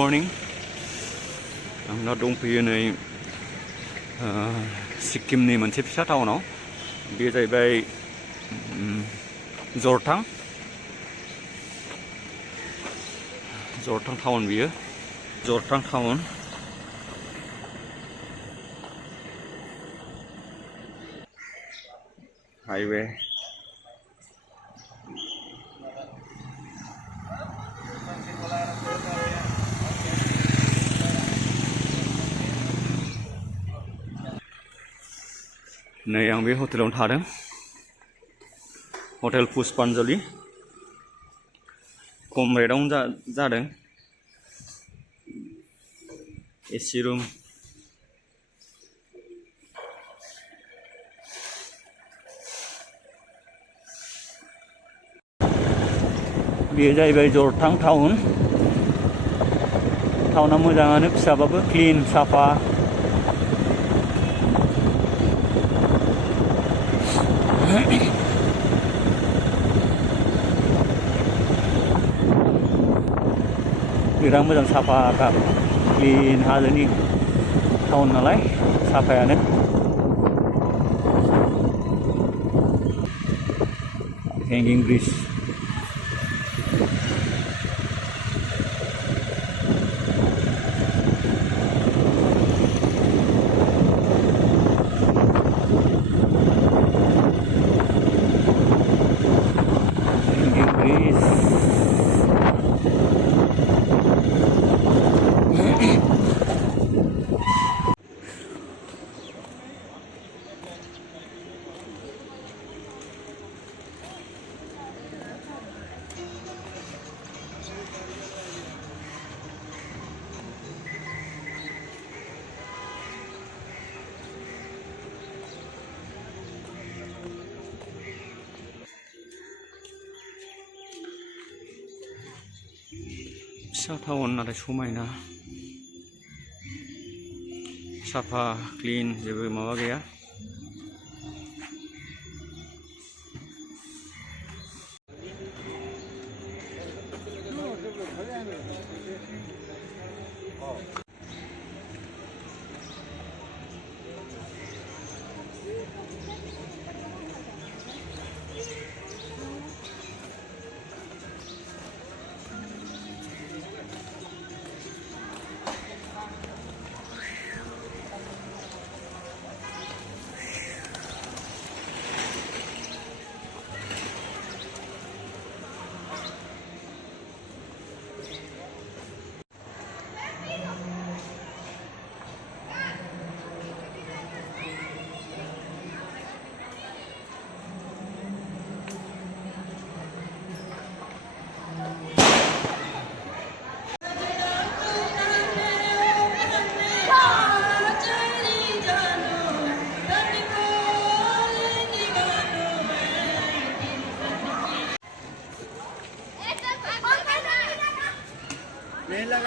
morning आं दा दंफैयो नै सिक्किमनि मोनसे फिसा टाउनाव बेयो जाहैबाय जरथां टाउन बियो जरथां टाउन हाईवे नै आं बे हटेलावनो थादों हटेल पुष्पान्जलि खम रेटआवनो जादों एसि रुम बेयो जाहैबाय जरथां टाउना मोजाङानो फिसाबाबो क्लिन साफा बिराद मोजां साफा क्लिन हाजोनि टाउन नालाय साफायानो हेंगिं ब्रिज फिसा टाउन नाथाय समायना साफा क्लिन जेबो माबा गैया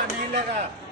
नहीं लगा